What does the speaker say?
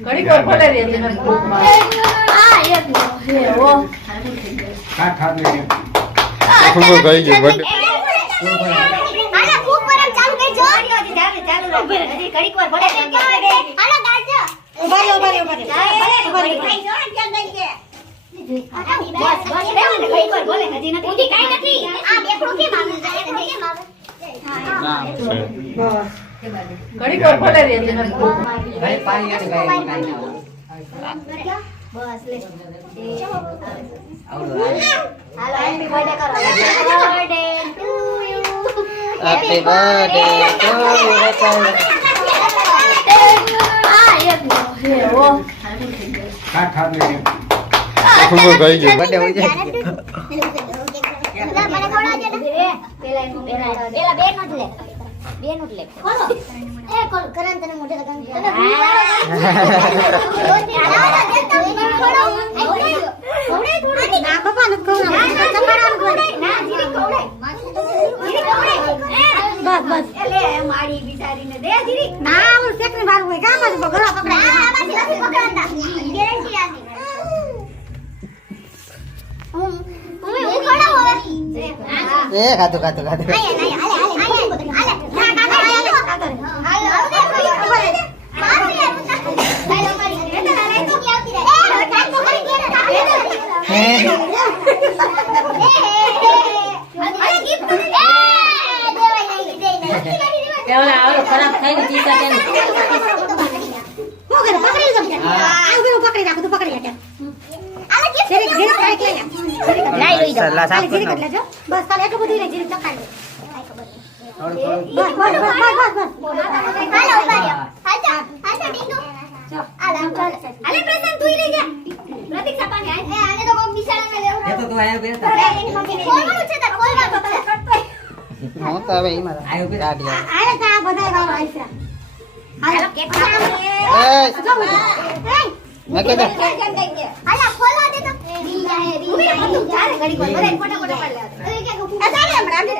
ઘડી કોર ખોલે રે તને ગ્રુપમાં આ એક હે ઓ ખા લે ખુલ્લો થઈ ગયો બટ આના ખૂબ પરમ ચાલુ કરજો ચાલુ હજી ઘડી કોર ભલે આના ગાજો ઉભારી ખાઈ જો કેમ નહીં કે બસ લેવા ને ઘડી કોર બોલે હજી નથી ઉડી કાઈ નથી આ બેકડું કેમ આવે ઘડી કોર ખોલે રે તને ગ્રુપમાં ભાઈ પાણી કાઈ બસ લે આવડો હાલો હેપી બર્થડે કરો happy birthday to you happy birthday to you આ એક હે ઓ ખા લે ખુલ્લો થઈ ગયો બટ બર્થડે હોય જાય મને ખવડાવજો ને પેલા બે નો જ લે ખોલો એ કોલ કરન તને મોઢે લગાવ તને ના પપ્પા નું ખવડાવ ના જીરી ખવડાય બસ લે મારી બિચારીને દે જીરી ના હું સેકન્ડ વાર હોય કામ જ ગળા પકડા ના આમાંથી નથી પકડાતા ગેરંટી આની હું ખવડાવ હવે એ ખાતો ખાતો ખાતો પેલા આવડો ખરાબ થઈ ગઈ ચીતા કે પકડી રાખો તું પકડી લે જીરી જીરી કાઈ લાઈ લઈ જાવ સલા સાફ જીરી કર કર લેજો બસ કાલે એટલું બધું લે જીરી ચખાડ લે બસ હાલો ઉભા રહ્યો હાચા ડીંગો આલે પ્રસન્ન તું રહી જા પ્રતીક્ષા પાને આને તો કોક બિચારાને લેવું એ તો તું આયો બે ખોલવાનું છે તાર ખોલવા તો હું તો હવે એમાં આયો બે કાઢ્યા આલે તા બધાય વાળા આઈસા હાલો કેક એ મેં કીધું આલા ખોલવા દે તો બી જાય ચાલે ઘડી પર બધા ફોટો પાડ લે ચાલે હમણાં